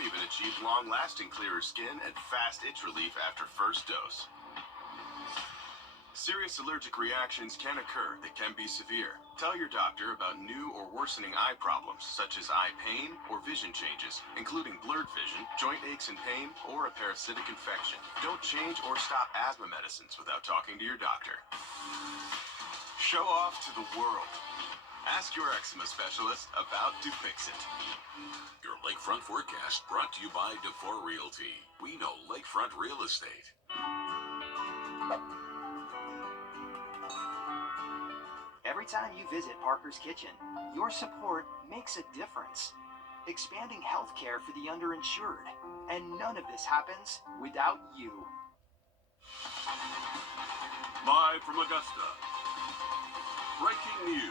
Some even achieve long-lasting clearer skin and fast itch relief after first dose. Serious allergic reactions can occur that can be severe. Tell your doctor about new or worsening eye problems, such as eye pain or vision changes, including blurred vision, joint aches and pain, or a parasitic infection. Don't change or stop asthma medicines without talking to your doctor. Show off to the world. Ask your eczema specialist about Dupixent. Your Lakefront forecast brought to you by Wrdw Realty. We know Lakefront real estate. Every time you visit Parker's Kitchen, your support makes a difference. Expanding health care for the underinsured. And none of this happens without you. Live from Augusta. Breaking news.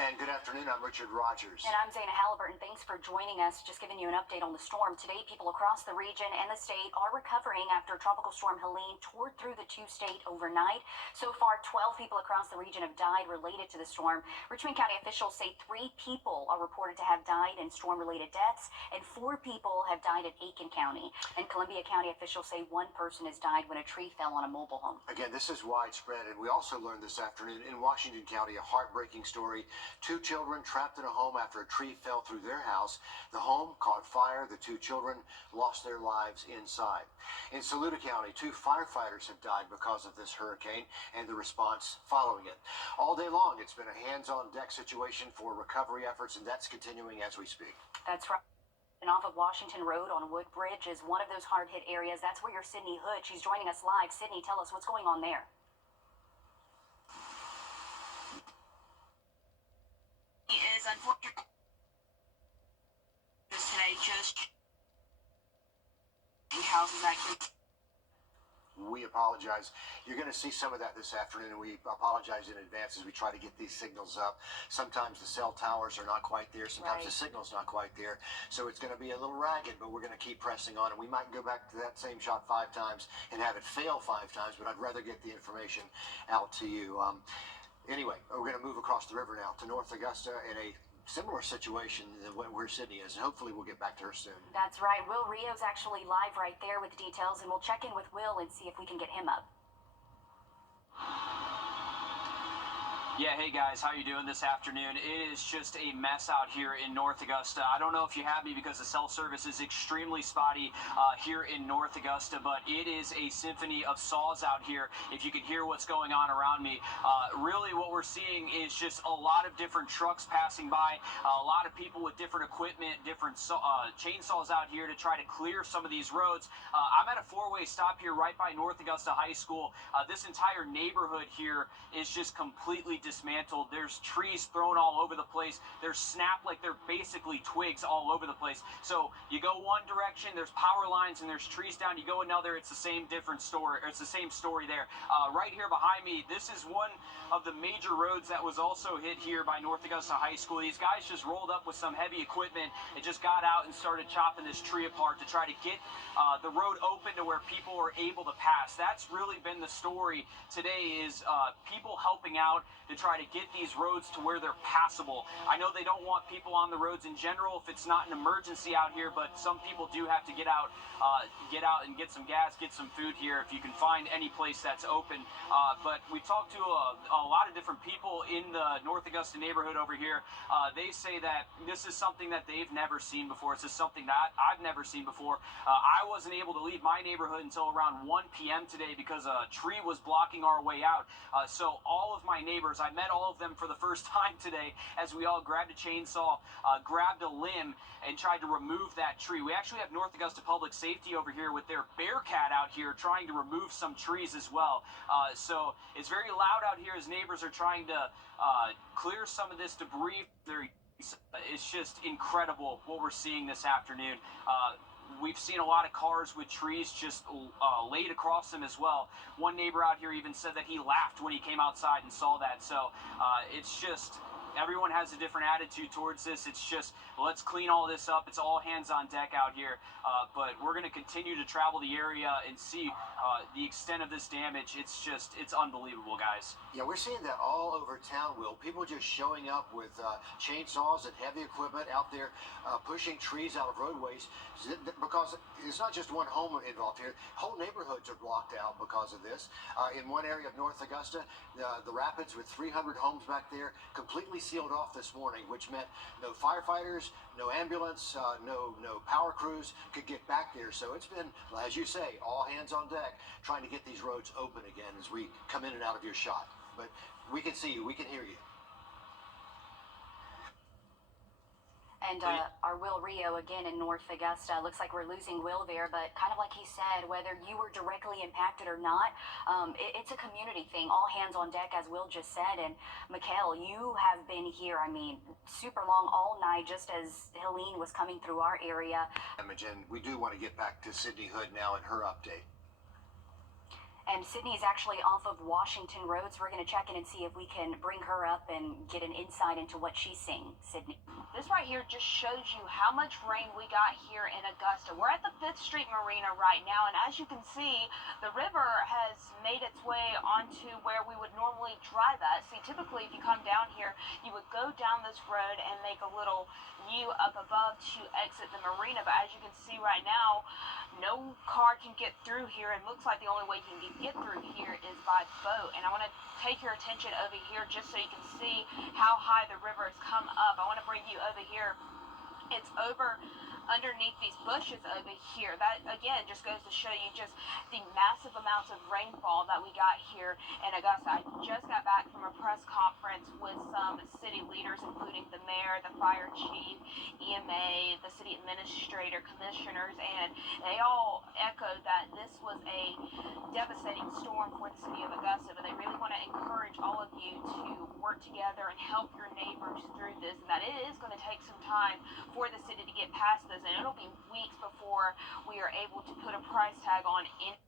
And good afternoon, I'm Richard Rogers. And I'm Zana Halliburton. Thanks for joining us. Just giving you an update on the storm. Today, people across the region and the state are recovering after Tropical Storm Helene toured through the two-state overnight. So far, 12 people across the region have died related to the storm. Richmond County officials say 3 people are reported to have died in storm-related deaths, and 4 people have died in Aiken County. And Columbia County officials say 1 person has died when a tree fell on a mobile home. Again, this is widespread, and we also learned this afternoon in Washington County a heartbreaking story. 2 children trapped in a home after a tree fell through their house. The home caught fire. The 2 children lost their lives inside. In Saluda County, 2 firefighters have died because of this hurricane and the response following it. All day long, it's been a hands-on-deck situation for recovery efforts, and that's continuing as we speak. That's right. And off of Washington Road on Woodbridge is one of those hard-hit areas. That's where your Sydney Hood. She's joining us live. Sydney, tell us what's going on there. Is unfortunate today, just houses actually. We apologize. You're going to see some of that this afternoon, and we apologize in advance as we try to get these signals up. Sometimes the cell towers are not quite there. Sometimes the signal's not quite there. So it's going to be a little ragged, but we're going to keep pressing on. And we might go back to that same shot 5 times and have it fail 5 times, but I'd rather get the information out to you. Anyway, we're going to move across the river now to North Augusta in a similar situation than where Sydney is, and hopefully we'll get back to her soon. That's right. Will Rio's actually live right there with details, and we'll check in with Will and see if we can get him up. Yeah, hey guys, how you doing this afternoon? It is just a mess out here in North Augusta. I don't know if you have me because the cell service is extremely spotty here in North Augusta, but it is a symphony of saws out here. If you can hear what's going on around me, really what we're seeing is just a lot of different trucks passing by, a lot of people with different equipment, different chainsaws out here to try to clear some of these roads. I'm at a 4-way stop here right by North Augusta High School. This entire neighborhood here is just completely dismantled. There's trees thrown all over the place. They're snapped like they're basically twigs all over the place. So you go one direction, there's power lines and there's trees down. You go another, it's the same different story. Or it's the same story there. Right here behind me, this is one of the major roads that was also hit here by North Augusta High School. These guys just rolled up with some heavy equipment and just got out and started chopping this tree apart to try to get the road open to where people are able to pass. That's really been the story today, is people helping out to try to get these roads to where they're passable. I know they don't want people on the roads in general if it's not an emergency out here, but some people do have to get out and get some gas, get some food here if you can find any place that's open. But we talked to a lot of different people in the North Augusta neighborhood over here. They say that this is something that they've never seen before. This is something that I've never seen before. I wasn't able to leave my neighborhood until around 1 p.m. today because a tree was blocking our way out. So all of my neighbors, I met all of them for the first time today as we all grabbed a chainsaw, grabbed a limb, and tried to remove that tree. We actually have North Augusta Public Safety over here with their Bearcat out here trying to remove some trees as well. So it's very loud out here as neighbors are trying to clear some of this debris. It's just incredible what we're seeing this afternoon. We've seen a lot of cars with trees just laid across them as well. One neighbor out here even said that he laughed when he came outside and saw that. So it's just everyone has a different attitude towards this. It's just, let's clean all this up. It's all hands on deck out here. But we're going to continue to travel the area and see the extent of this damage. It's unbelievable, guys. Yeah, we're seeing that all over town, Will. People just showing up with chainsaws and heavy equipment out there pushing trees out of roadways because it's not just one home involved here. Whole neighborhoods are blocked out because of this. In one area of North Augusta, the rapids with 300 homes back there completely sealed off this morning, which meant no firefighters, no ambulance, no power crews could get back there. So it's been, as you say, all hands on deck trying to get these roads open again as we come in and out of your shot. But we can see you, we can hear you. And our Will Rio again in North Augusta. Looks like we're losing Will there, but kind of like he said, whether you were directly impacted or not, it's a community thing. All hands on deck, as Will just said. And Mikhail, you have been here, I mean, super long all night, just as Helene was coming through our area. And we do want to get back to Sydney Hood now and her update. And Sydney is actually off of Washington Road, so we're going to check in and see if we can bring her up and get an insight into what she's seeing. Sydney. This right here just shows you how much rain we got here in Augusta. We're at the 5th Street Marina right now, and as you can see, the river has made its way onto where we would normally drive at. See, typically if you come down here, you would go down this road and make a little U up above to exit the marina, but as you can see right now, no car can get through here, and looks like the only way you can get through here is by boat. And I want to take your attention over here just so you can see how high the river has come up. I want to bring you over here. It's over underneath these bushes over here. That again just goes to show you just the massive amounts of rainfall that we got here in Augusta. I just got back from a press conference with some city leaders, including the mayor, the fire chief, EMA, the city administrator, commissioners, and they all echoed that this was a devastating storm for the city of Augusta, but they really want to encourage all of you to work together and help your neighbors through this, and that it is going to take some time for the city to get past this, and it'll be weeks before we are able to put a price tag on any.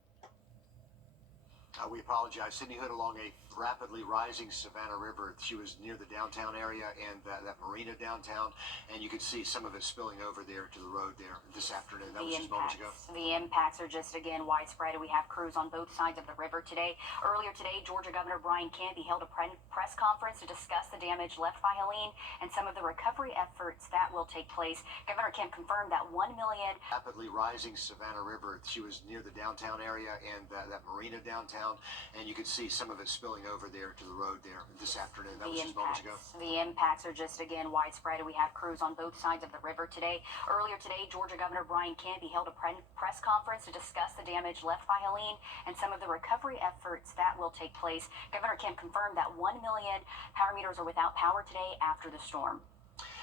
We apologize. Sydney Hood along a rapidly rising Savannah River. She was near the downtown area and that marina downtown, and you could see some of it spilling over there to the road there this afternoon. That was just moments ago. The impacts are just, again, widespread, and we have crews on both sides of the river today. Earlier today, Georgia Governor Brian Kemp held a press conference to discuss the damage left by Helene and some of the recovery efforts that will take place. Governor Kemp confirmed that $1 million. Rapidly rising Savannah River. She was near the downtown area and that marina downtown, and you could see some of it spilling over there to the road there this afternoon. That was just moments ago. The impacts are just, again, widespread, and we have crews on both sides of the river today. Earlier today, Georgia Governor Brian Kemp held a press conference to discuss the damage left by Helene and some of the recovery efforts that will take place. Governor Kemp confirmed that 1 million power meters are without power today after the storm.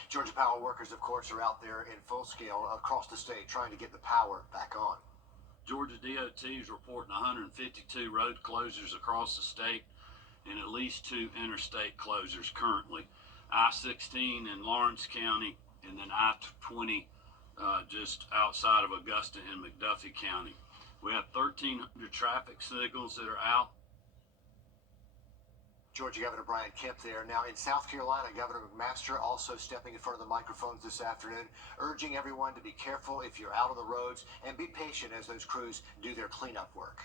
Georgia Power workers, of course, are out there in full scale across the state trying to get the power back on. Georgia DOT is reporting 152 road closures across the state and at least 2 interstate closures currently. I-16 in Lawrence County and then I-20 just outside of Augusta in McDuffie County. We have 1,300 traffic signals that are out. Georgia Governor Brian Kemp there. Now in South Carolina, Governor McMaster also stepping in front of the microphones this afternoon, urging everyone to be careful if you're out on the roads and be patient as those crews do their cleanup work.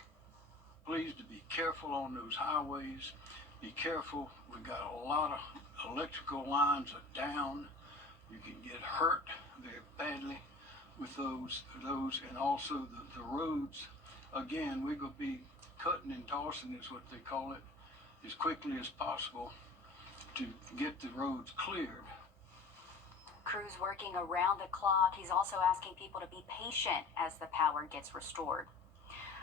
Please to be careful on those highways. Be careful. We've got a lot of electrical lines are down. You can get hurt very badly with those and also the roads. Again, we're going to be cutting and tossing is what they call it, as quickly as possible to get the roads cleared. Crews working around the clock. He's also asking people to be patient as the power gets restored.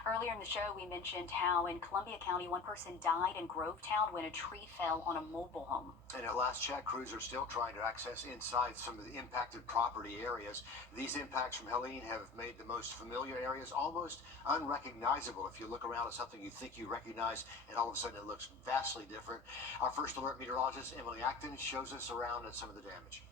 Earlier in the show, we mentioned how in Columbia County, one person died in Grovetown when a tree fell on a mobile home. And at last check, crews are still trying to access inside some of the impacted property areas. These impacts from Helene have made the most familiar areas almost unrecognizable. If you look around at something you think you recognize, and all of a sudden it looks vastly different. Our first alert meteorologist, Emily Acton, shows us around at some of the damage.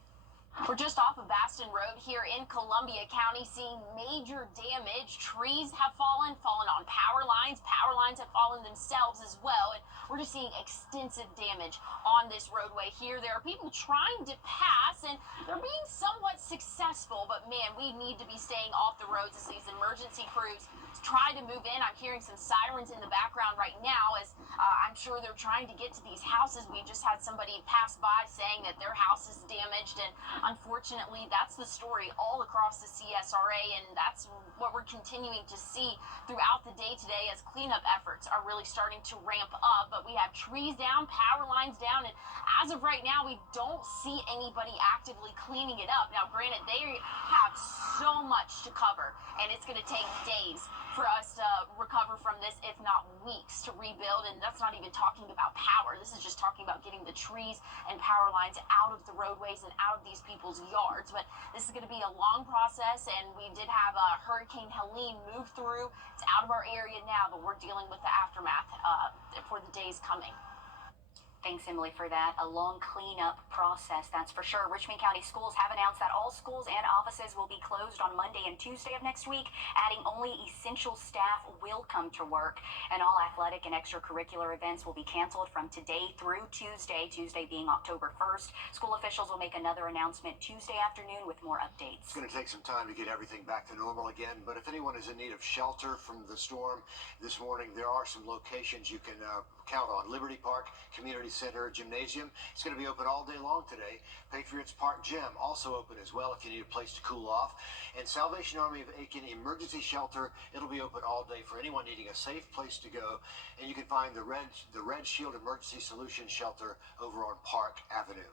We're just off of Baston Road here. here in Columbia County, seeing major damage. Trees have fallen on power lines. Power lines have fallen themselves as well. And we're just seeing extensive damage on this roadway here. There are people trying to pass, and they're being somewhat successful. But man, we need to be staying off the roads as these emergency crews try to move in. I'm hearing some sirens in the background right now as I'm sure they're trying to get to these houses. We just had somebody pass by saying that their house is damaged, and unfortunately that's the story all across the CSRA, and that's what we're continuing to see throughout the day today as cleanup efforts are really starting to ramp up. But we have trees down, power lines down, and as of right now we don't see anybody actively cleaning it up. Now granted, they have so much to cover, and it's going to take days for us to recover from this, if not weeks, to rebuild. And that's not even talking about power. This is just talking about getting the trees and power lines out of the roadways and out of these people's yards. But this is going to be a long process, and we did have Hurricane Helene move through. It's out of our area now, but we're dealing with the aftermath for the days coming. Thanks, Emily, for that. A long cleanup process, that's for sure. Richmond County Schools have announced that all schools and offices will be closed on Monday and Tuesday of next week, adding only essential staff will come to work. And all athletic and extracurricular events will be canceled from today through Tuesday being October 1st. School officials will make another announcement Tuesday afternoon with more updates. It's going to take some time to get everything back to normal again, but if anyone is in need of shelter from the storm this morning, there are some locations you can count on. Liberty Park Community Center Gymnasium. It's going to be open all day long today. Patriots Park Gym also open as well if you need a place to cool off. And Salvation Army of Aiken Emergency Shelter, it'll be open all day for anyone needing a safe place to go. And you can find the Red Shield Emergency Solutions Shelter over on Park Avenue.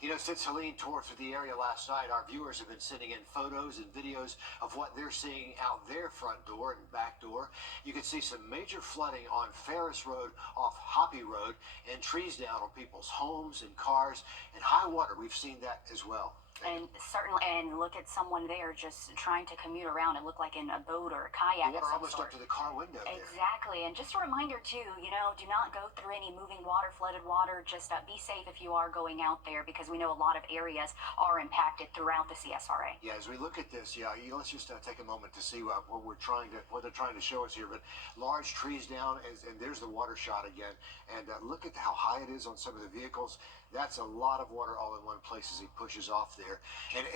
You know, since Helene tore through the area last night, our viewers have been sending in photos and videos of what they're seeing out their front door and back door. You can see some major flooding on Ferris Road off Hoppy Road, and trees down on people's homes and cars, and high water. We've seen that as well. And certainly, and look at someone there just trying to commute around. It looked like in a boat or a kayak. The water of some almost sort. up to the car window there. Exactly, and just a reminder too, you know, do not go through any moving water, flooded water. Just be safe if you are going out there, because we know a lot of areas are impacted throughout the CSRA. Yeah, as we look at this, let's just take a moment to see what they're trying to show us here. But large trees down, and there's the water shot again. And look at how high it is on some of the vehicles. That's a lot of water all in one place as he pushes off there. And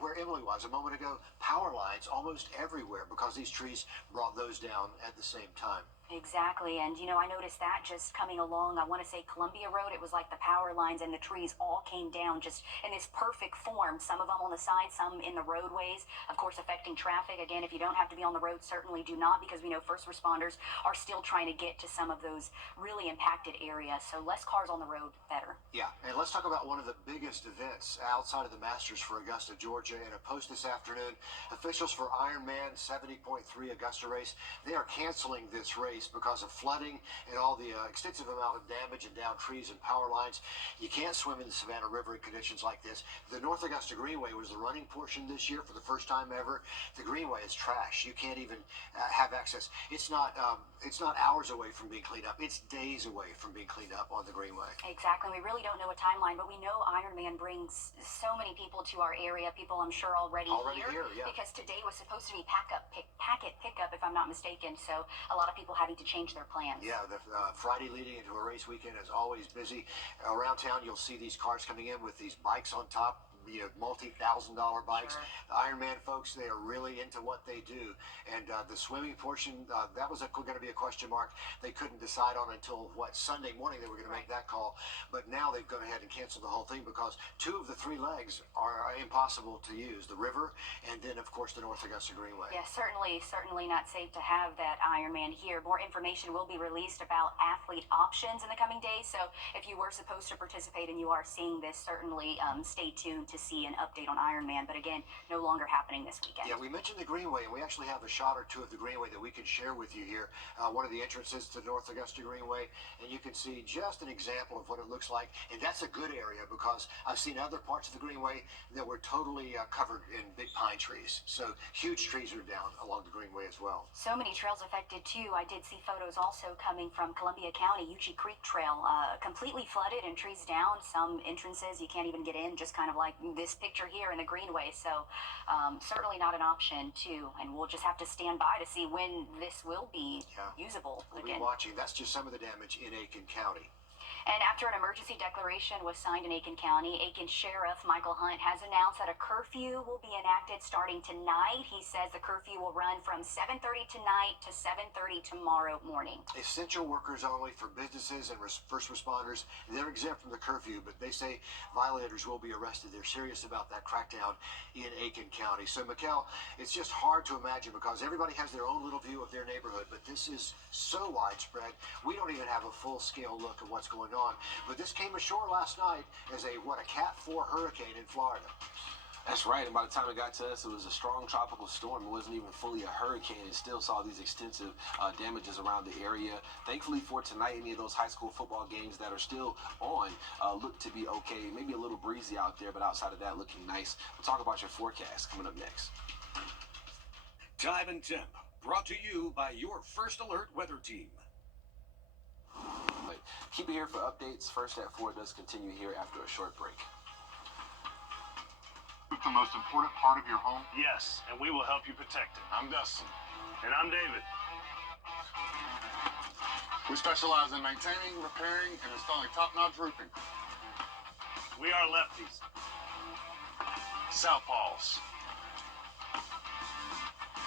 where Emily was a moment ago, power lines almost everywhere because these trees brought those down at the same time. Exactly, and you know, I noticed that just coming along, I want to say Columbia Road, it was like the power lines and the trees all came down just in this perfect form, some of them on the side, some in the roadways, of course affecting traffic. Again, if you don't have to be on the road, certainly do not, because we know first responders are still trying to get to some of those really impacted areas, so less cars on the road, better. Yeah, and let's talk about one of the biggest events outside of the Masters for Augusta, Georgia. In a post this afternoon, officials for Ironman 70.3 Augusta race, they are canceling this race because of flooding and all the extensive amount of damage and down trees and power lines. You can't swim in the Savannah River in conditions like this. The North Augusta Greenway was the running portion this year for the first time ever. The Greenway is trash. You can't even have access. It's not hours away from being cleaned up. It's days away from being cleaned up on the Greenway. Exactly. We really don't know a timeline, but we know Ironman brings so many people to our area. People, I'm sure, already here, yeah. Because today was supposed to be packet pickup, if I'm not mistaken. So a lot of people having to change their plans. Yeah, the Friday leading into a race weekend is always busy. Around town, you'll see these cars coming in with these bikes on top. Multi-$1,000 bikes. Sure. The Ironman folks, they are really into what they do. And the swimming portion, that was going to be a question mark. They couldn't decide on until, Sunday morning they were going to make that call. But now they've gone ahead and canceled the whole thing because 2 of the 3 legs are impossible to use. The river and then, of course, the North Augusta Greenway. Yeah, certainly not safe to have that Ironman here. More information will be released about athlete options in the coming days. So if you were supposed to participate and you are seeing this, certainly stay tuned to see an update on Ironman, but again, no longer happening this weekend. Yeah, we mentioned the Greenway, and we actually have a shot or two of the Greenway that we can share with you here. One of the entrances to the North Augusta Greenway, and you can see just an example of what it looks like. And that's a good area because I've seen other parts of the Greenway that were totally covered in big pine trees. So huge trees are down along the Greenway as well. So many trails affected too. I did see photos also coming from Columbia County, Uchee Creek Trail, completely flooded and trees down. Some entrances you can't even get in, just kind of like this picture here in the greenway. So certainly not an option too, and we'll just have to stand by to see when this will be usable We'll again. be watching. That's just some of the damage in Aiken County. And after an emergency declaration was signed in Aiken County, Aiken Sheriff Michael Hunt has announced that a curfew will be enacted starting tonight. He says the curfew will run from 7:30 tonight to 7:30 tomorrow morning. Essential workers only for businesses and first responders. They're exempt from the curfew, but they say violators will be arrested. They're serious about that crackdown in Aiken County. So, Mikkel, it's just hard to imagine because everybody has their own little view of their neighborhood, but this is so widespread. We don't even have a full-scale look at what's going on. But this came ashore last night as a Cat 4 hurricane in Florida. That's right, and by the time it got to us, it was a strong tropical storm. It wasn't even fully a hurricane. It still saw these extensive damages around the area. Thankfully for tonight, any of those high school football games that are still on look to be okay. Maybe a little breezy out there, but outside of that, looking nice. We'll talk about your forecast coming up next. Time and Temp, brought to you by your First Alert weather team. Keep it here for updates. First at 4 does continue here after a short break. The most important part of your home? Yes, and we will help you protect it. I'm Dustin. And I'm David. We specialize in maintaining, repairing, and installing top-notch roofing. We are lefties. Southpaws.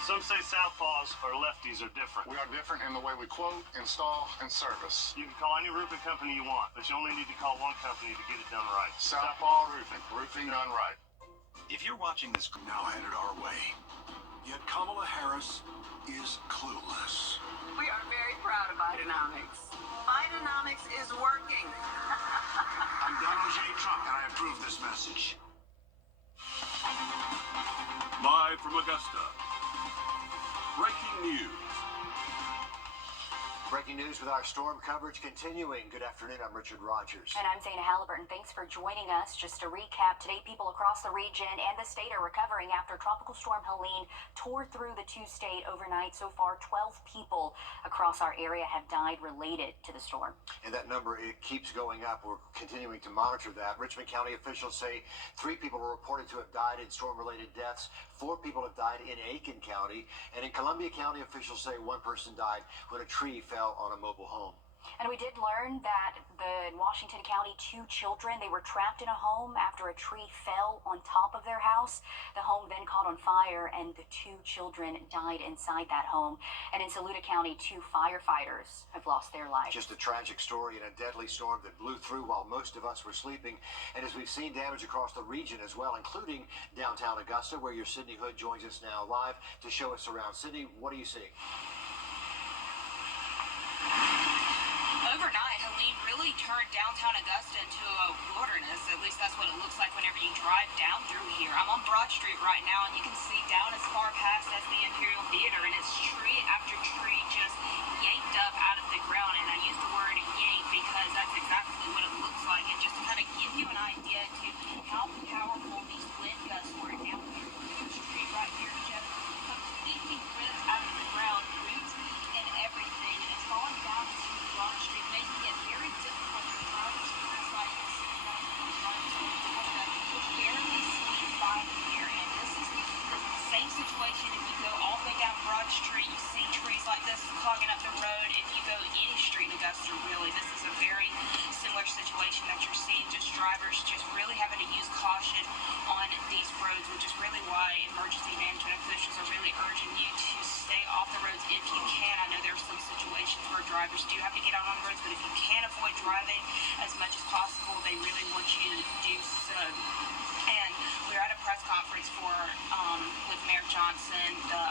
Some say southpaws or lefties are different. We are different in the way we quote, install, and service. You can call any roofing company you want, but you only need to call one company to get it done right. Southpaw Roofing. Roofing done right. If you're watching this now headed our way, yet Kamala Harris is clueless. We are very proud of Bidenomics. Bidenomics is working. I'm Donald J. Trump, and I approve this message. Live from Augusta. Breaking news. Breaking news with our storm coverage continuing. Good afternoon, I'm Richard Rogers. And I'm Zana Halliburton. Thanks for joining us. Just to recap, today people across the region and the state are recovering after Tropical Storm Helene tore through the two-state overnight. So far, 12 people across our area have died related to the storm. And that number, it keeps going up. We're continuing to monitor that. Richmond County officials say 3 people were reported to have died in storm-related deaths. 4 people have died in Aiken County. And in Columbia County, officials say 1 person died when a tree fell on a mobile home. And we did learn that in Washington County, 2 children, they were trapped in a home after a tree fell on top of their house. The home then caught on fire, and the 2 children died inside that home. And in Saluda County, 2 firefighters have lost their lives. Just a tragic story in a deadly storm that blew through while most of us were sleeping. And as we've seen damage across the region as well, including downtown Augusta, where your Sydney Hood joins us now live to show us around. Sydney, what are you seeing? Overnight, Helene really turned downtown Augusta into a wilderness. At least that's what it looks like whenever you drive down through here. I'm on Broad Street right now, and you can see down as far past as the Imperial Theater, and it's tree after tree just yanked up out of the ground. And I use the word yank because that's exactly what it looks like. And just to kind of give you an idea to how powerful these wind gusts were down here on the street right here, just completely ripped out of the ground, roots and everything. And it's falling down into Broad Street, making it very difficult for drivers to pass by. You can see that drivers can barely squeeze by here, and this is the same situation if you go all the way down Broad Street. You see trees like this clogging up the road. If you go any street in Augusta, really, this is a very similar situation that you're seeing. Just drivers just really having to use caution on these roads, which is really why emergency management officials are really urging you to stay off the roads if you can. I know there's some situations where drivers do have to get out on the roads, but if you can avoid driving as much as possible, they really want you to do so. And we were at a press conference with Mayor Johnson, the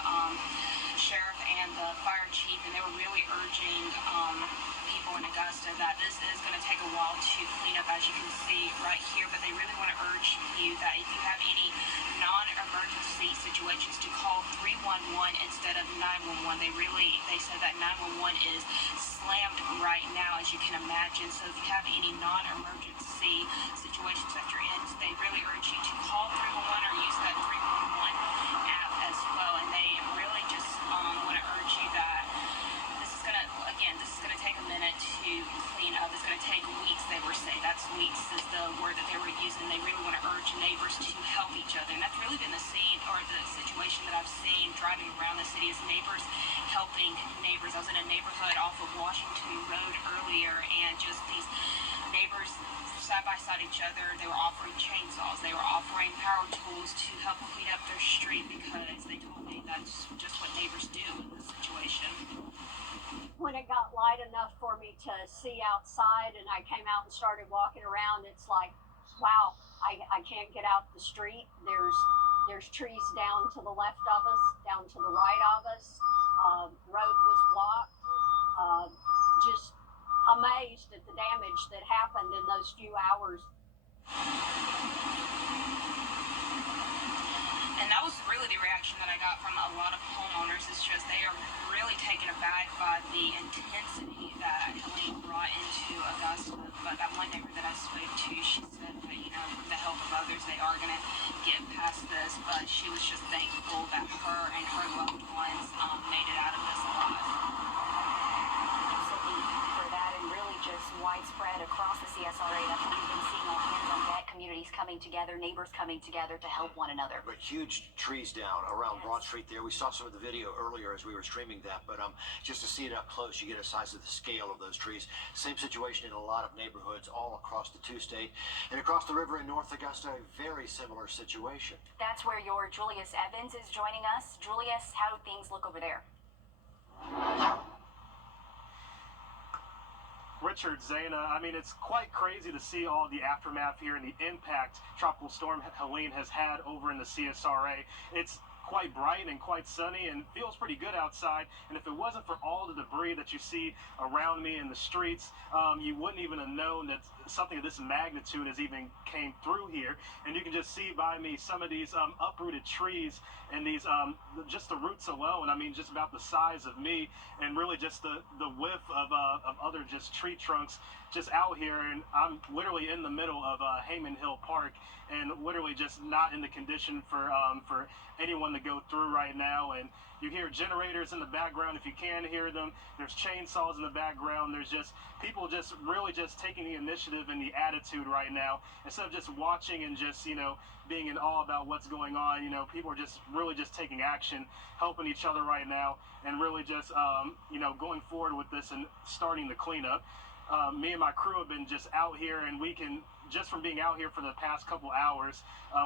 sheriff, and the fire chief, and they were really urging people in Augusta that this is going to take a while to clean up, as you can see right here, but they really want to urge you that if you have any non-emergency situations to call 311 instead of 911. They said that 911 is slammed right now, as you can imagine. So if you have any non-emergency situations that you're in, they really urge you to call 311 or use that 311 app as well. And they really just want to urge you that this is going to take a minute to clean up. It's going to take weeks, they were saying. That's weeks is the word that they were using. They really want to urge neighbors to the situation that I've seen driving around the city is neighbors helping neighbors. I was in a neighborhood off of Washington Road earlier, and just these neighbors side by side each other. They were offering chainsaws. They were offering power tools to help clean up their street because they told me that's just what neighbors do in this situation. When it got light enough for me to see outside and I came out and started walking around, it's like, wow, I can't get out the street. There's trees down to the left of us, down to the right of us. Road was blocked. Just amazed at the damage that happened in those few hours. And that was really the reaction that I got from a lot of homeowners. Is just they are really taken aback by the intensity that Helene brought into Augusta. But that one neighbor that I spoke to, she said that, you know, with the help of others, they are going to get past this. But she was just thankful that her and her loved ones made it out of this alive. For that, and really just widespread across the CSRA. That's what we've been seeing on hands on deck. Communities coming together, neighbors coming together to help one another. But huge trees down around Broad Street there. We saw some of the video earlier as we were streaming that, but just to see it up close, you get a size of the scale of those trees. Same situation in a lot of neighborhoods all across the two-state. And across the river in North Augusta, a very similar situation. That's where your Julius Evans is joining us. Julius, how do things look over there? Richard, Zana, I mean, it's quite crazy to see all the aftermath here and the impact Tropical Storm Helene has had over in the CSRA. It's quite bright and quite sunny and feels pretty good outside. And if it wasn't for all the debris that you see around me in the streets, you wouldn't even have known that something of this magnitude has even came through here. And you can just see by me some of these uprooted trees and these just the roots alone. I mean, just about the size of me, and really just the width of other just tree trunks just out here. And I'm literally in the middle of Hayman Hill Park, and literally just not in the condition for anyone to go through right now. And you hear generators in the background if you can hear them. There's chainsaws in the background. There's just people just really just taking the initiative and the attitude right now, instead of just watching and just, you know, being in awe about what's going on. You know, people are just really just taking action, helping each other right now, and really just you know, going forward with this and starting the cleanup. Me and my crew have been just out here, and we can, just from being out here for the past couple hours,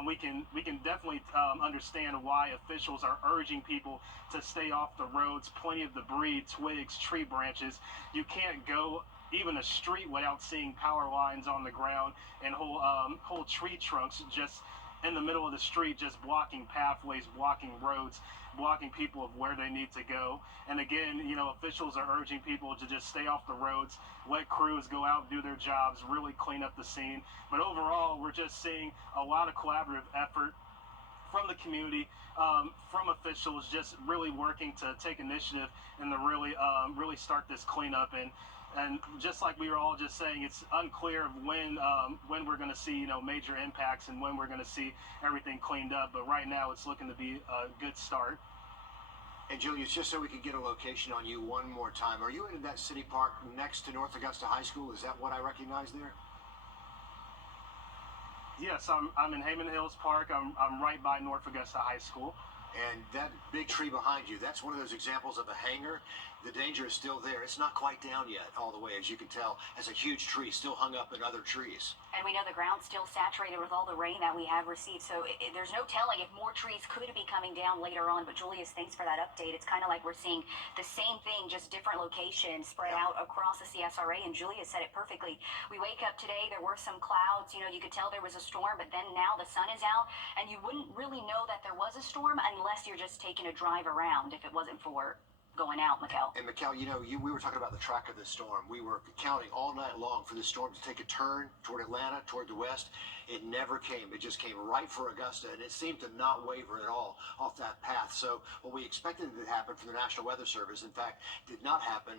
we can definitely understand why officials are urging people to stay off the roads. Plenty of debris, twigs, tree branches. You can't go even a street without seeing power lines on the ground and whole tree trunks just in the middle of the street, just blocking pathways, blocking roads, blocking people of where they need to go. And again, you know, officials are urging people to just stay off the roads, let crews go out and do their jobs, really clean up the scene. But overall, we're just seeing a lot of collaborative effort from the community, from officials, just really working to take initiative and to really start this cleanup. And just like we were all just saying, it's unclear when we're going to see, you know, major impacts and when we're going to see everything cleaned up. But right now, it's looking to be a good start. And Julius, just so we can get a location on you one more time, are you in that city park next to North Augusta High School? Is that what I recognize there? Yes, I'm in Hayman Hills Park. I'm right by North Augusta High School. And that big tree behind you, that's one of those examples of a hanger. The danger is still there. It's not quite down yet all the way, as you can tell, as a huge tree still hung up in other trees. And we know the ground's still saturated with all the rain that we have received, so there's no telling if more trees could be coming down later on. But Julius, thanks for that update. It's kind of like we're seeing the same thing, just different locations spread out across the CSRA, and Julius said it perfectly. We wake up today, there were some clouds, you know, you could tell there was a storm, but then now the sun is out, and you wouldn't really know that there was a storm unless you're just taking a drive around if it wasn't for going out, Mikkel. And Mikkel, you know, we were talking about the track of the storm. We were counting all night long for the storm to take a turn toward Atlanta, toward the west. It never came. It just came right for Augusta, and it seemed to not waver at all off that path. So what we expected to happen from the National Weather Service, in fact, did not happen,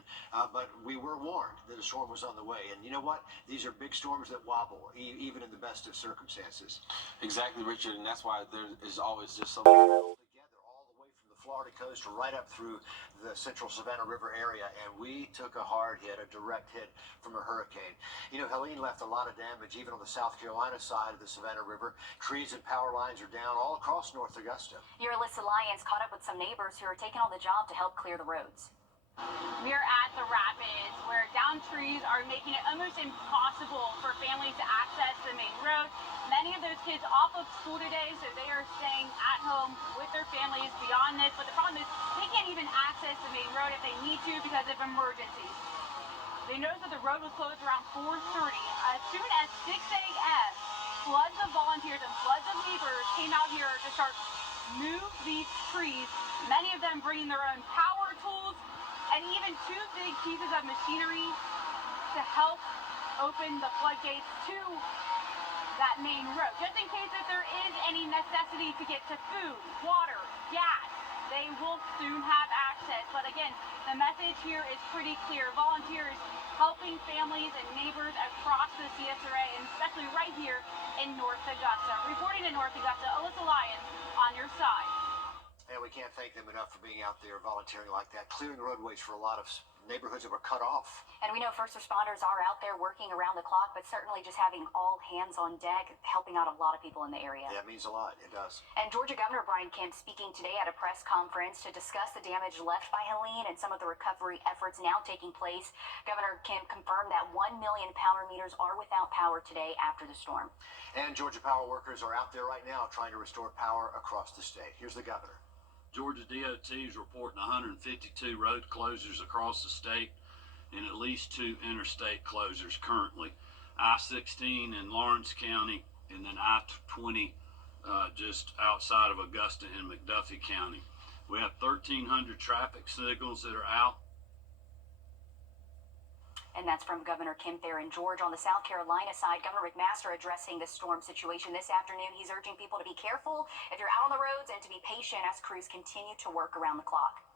but we were warned that a storm was on the way. And you know what? These are big storms that wobble, even in the best of circumstances. Exactly, Richard, and that's why there is always just so much together all the way from the Florida coast right up through the central Savannah River area, and we took a hard hit, a direct hit from a hurricane. You know, Helene left a lot of damage even on the South Carolina side of the Savannah River. Trees and power lines are down all across North Augusta. Your Alyssa Lyons caught up with some neighbors who are taking on the job to help clear the roads. We are at the rapids where downed trees are making it almost impossible for families to access the main road. Many of those kids off of school today, so they are staying at home with their families beyond this. But the problem is they can't even access the main road if they need to because of emergencies. They noticed that the road was closed around 4:30. As soon as 6 a.m., floods of volunteers and floods of neighbors came out here to start move these trees, many of them bringing their own power tools and even 2 big pieces of machinery to help open the floodgates to that main road. Just in case if there is any necessity to get to food, water, gas, they will soon have access. But again, the message here is pretty clear. Volunteers helping families and neighbors across the CSRA, and especially right here in North Augusta. Reporting in North Augusta, Alyssa Lyons on your side. And we can't thank them enough for being out there volunteering like that, clearing roadways for a lot of neighborhoods that were cut off. And we know first responders are out there working around the clock, but certainly just having all hands on deck, helping out a lot of people in the area. Yeah, it means a lot. It does. And Georgia Governor Brian Kemp speaking today at a press conference to discuss the damage left by Helene and some of the recovery efforts now taking place. Governor Kemp confirmed that 1 million power meters are without power today after the storm. And Georgia Power workers are out there right now trying to restore power across the state. Here's the governor. Georgia DOT is reporting 152 road closures across the state and at least 2 interstate closures currently. I-16 in Lawrence County and then I-20 just outside of Augusta in McDuffie County. We have 1,300 traffic signals that are out. And that's from Governor Kemp there in Georgia. On the South Carolina side, Governor McMaster addressing the storm situation this afternoon. He's urging people to be careful if you're out on the roads and to be patient as crews continue to work around the clock.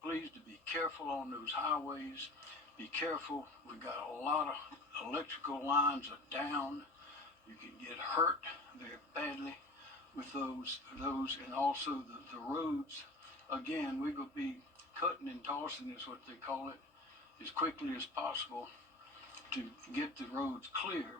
Please to be careful on those highways. Be careful. We got a lot of electrical lines are down. You can get hurt there badly with those and also the roads. Again, we will be cutting and tossing is what they call it, as quickly as possible to get the roads cleared.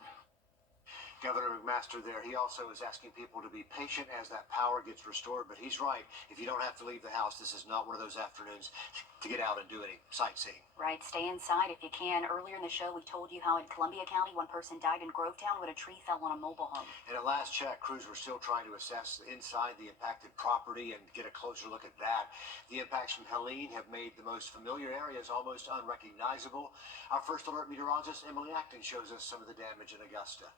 Governor McMaster there, he also is asking people to be patient as that power gets restored, but he's right. If you don't have to leave the house, this is not one of those afternoons to get out and do any sightseeing. Right, stay inside if you can. Earlier in the show, we told you how in Columbia County, one person died in Grovetown when a tree fell on a mobile home. And at last check, crews were still trying to assess inside the impacted property and get a closer look at that. The impacts from Helene have made the most familiar areas almost unrecognizable. Our first alert meteorologist, Emily Acton, shows us some of the damage in Augusta.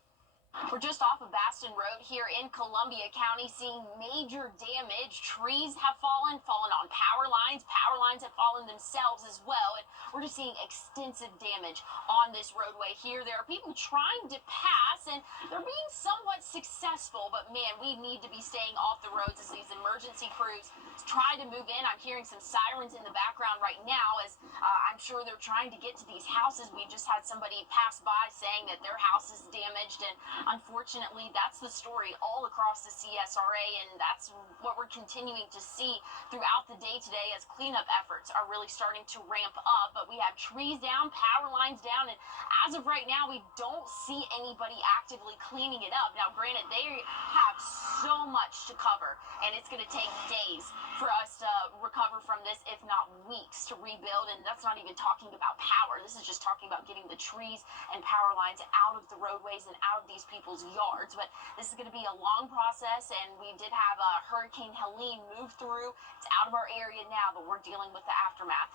We're just off of Baston Road here in Columbia County, seeing major damage. Trees have fallen on power lines. Power lines have fallen themselves as well. And we're just seeing extensive damage on this roadway here. There are people trying to pass, and they're being somewhat successful. But, man, we need to be staying off the roads as these emergency crews try to move in. I'm hearing some sirens in the background right now as I'm sure they're trying to get to these houses. We just had somebody pass by saying that their house is damaged, and unfortunately, that's the story all across the CSRA, and that's what we're continuing to see throughout the day today as cleanup efforts are really starting to ramp up. But we have trees down, power lines down, and as of right now, we don't see anybody actively cleaning it up. Now, granted, they have so much to cover, and it's going to take days for us to recover from this, if not weeks, to rebuild. And that's not even talking about power. This is just talking about getting the trees and power lines out of the roadways and out of these people's yards. But this is going to be a long process, and we did have Hurricane Helene move through. It's out of our area now, but we're dealing with the aftermath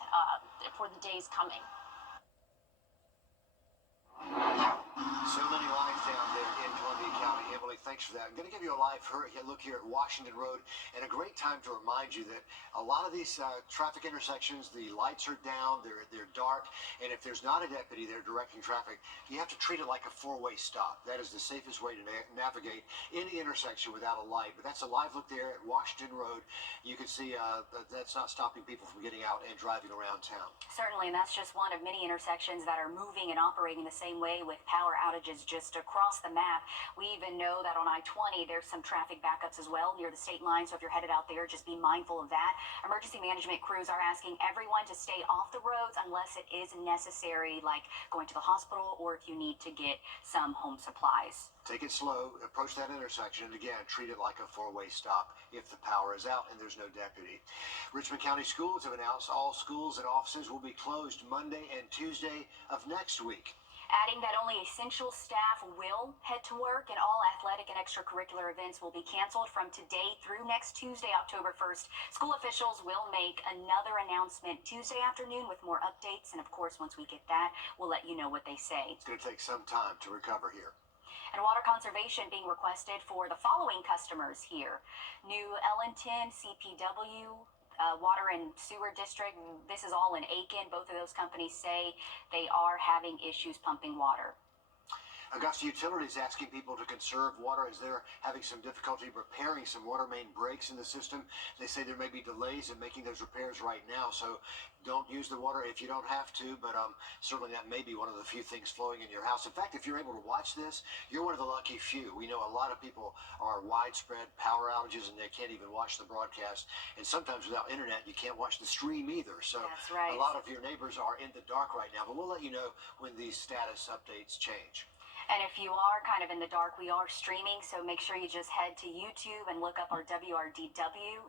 for the days coming. So many lines down there in Columbia County. Emily, thanks for that. I'm going to give you a live look here at Washington Road, and a great time to remind you that a lot of these traffic intersections, the lights are down, they're dark, and if there's not a deputy there directing traffic, you have to treat it like a four-way stop. That is the safest way to navigate any intersection without a light. But that's a live look there at Washington Road. You can see that's not stopping people from getting out and driving around town. Certainly, and that's just one of many intersections that are moving and operating the same way with power power outages just across the map. We even know that on I-20 there's some traffic backups as well near the state line, so if you're headed out there, just be mindful of that. Emergency management crews are asking everyone to stay off the roads unless it is necessary, like going to the hospital or if you need to get some home supplies. Take it slow, approach that intersection, and again, treat it like a four-way stop if the power is out and there's no deputy. Richmond County Schools have announced all schools and offices will be closed Monday and Tuesday of next week. Adding that only essential staff will head to work and all athletic and extracurricular events will be canceled from today through next Tuesday, October 1st. School officials will make another announcement Tuesday afternoon with more updates, and of course, once we get that, we'll let you know what they say. It's going to take some time to recover here. And water conservation being requested for the following customers here. New Ellington, CPW, Water and Sewer District. This is all in Aiken. Both of those companies say they are having issues pumping water. Augusta Utilities asking people to conserve water as they're having some difficulty repairing some water main breaks in the system. They say there may be delays in making those repairs right now, so don't use the water if you don't have to, but certainly that may be one of the few things flowing in your house. In fact, if you're able to watch this, you're one of the lucky few. We know a lot of people are widespread power outages and they can't even watch the broadcast, and sometimes without internet you can't watch the stream either. So that's right. A lot of your neighbors are in the dark right now, but we'll let you know when these status updates change. And if you are kind of in the dark, we are streaming, so make sure you just head to YouTube and look up our Wrdw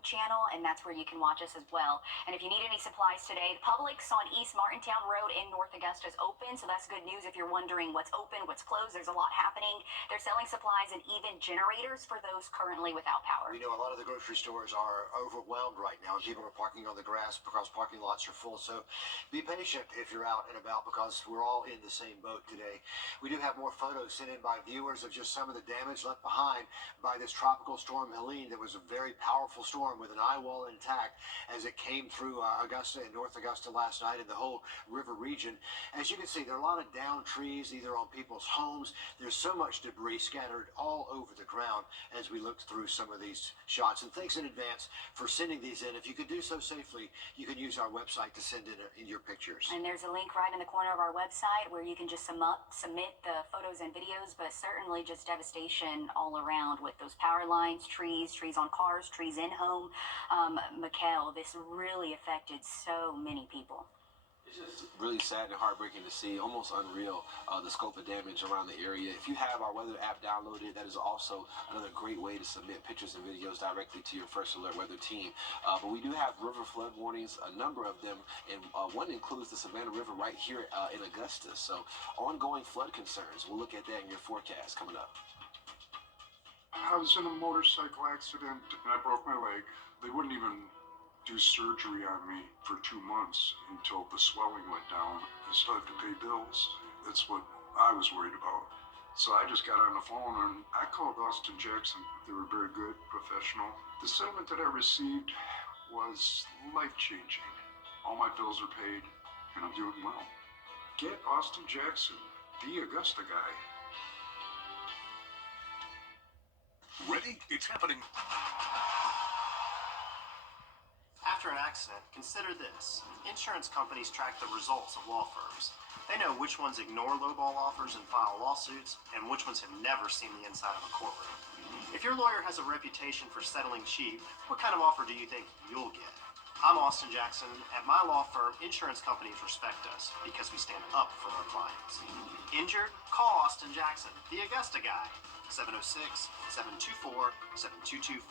channel, and that's where you can watch us as well. And if you need any supplies today, the Publix on East Martintown Road in North Augusta is open, so that's good news if you're wondering what's open, what's closed. There's a lot happening. They're selling supplies and even generators for those currently without power. We know a lot of the grocery stores are overwhelmed right now, and people are parking on the grass because parking lots are full. So be patient if you're out and about, because we're all in the same boat today. We do have more photos sent in by viewers of just some of the damage left behind by this tropical storm Helene. That was a very powerful storm with an eye wall intact as it came through Augusta and North Augusta last night and the whole river region. As you can see, there are a lot of downed trees either on people's homes. There's so much debris scattered all over the ground as we looked through some of these shots. And thanks in advance for sending these in. If you could do so safely, you can use our website to send in your pictures. And there's a link right in the corner of our website where you can just submit the photos and videos, but certainly just devastation all around with those power lines, trees on cars, trees in home. Mikkel, this really affected so many people. It's just really sad and heartbreaking to see, almost unreal, the scope of damage around the area. If you have our weather app downloaded, that is also another great way to submit pictures and videos directly to your First Alert Weather team. But we do have river flood warnings, a number of them, and one includes the Savannah River right here in Augusta. So ongoing flood concerns. We'll look at that in your forecast coming up. I was in a motorcycle accident and I broke my leg. They wouldn't even do surgery on me for 2 months until the swelling went down. I still have to pay bills. That's what I was worried about. So I just got on the phone and I called Austin Jackson. They were very good, professional. The settlement that I received was life-changing. All my bills are paid and I'm doing well. Get Austin Jackson, the Augusta guy. Ready? It's happening. After an accident, consider this. Insurance companies track the results of law firms. They know which ones ignore lowball offers and file lawsuits, and which ones have never seen the inside of a courtroom. If your lawyer has a reputation for settling cheap, what kind of offer do you think you'll get? I'm Austin Jackson. At my law firm, insurance companies respect us because we stand up for our clients. Injured? Call Austin Jackson, the Augusta guy. 706-724-7224.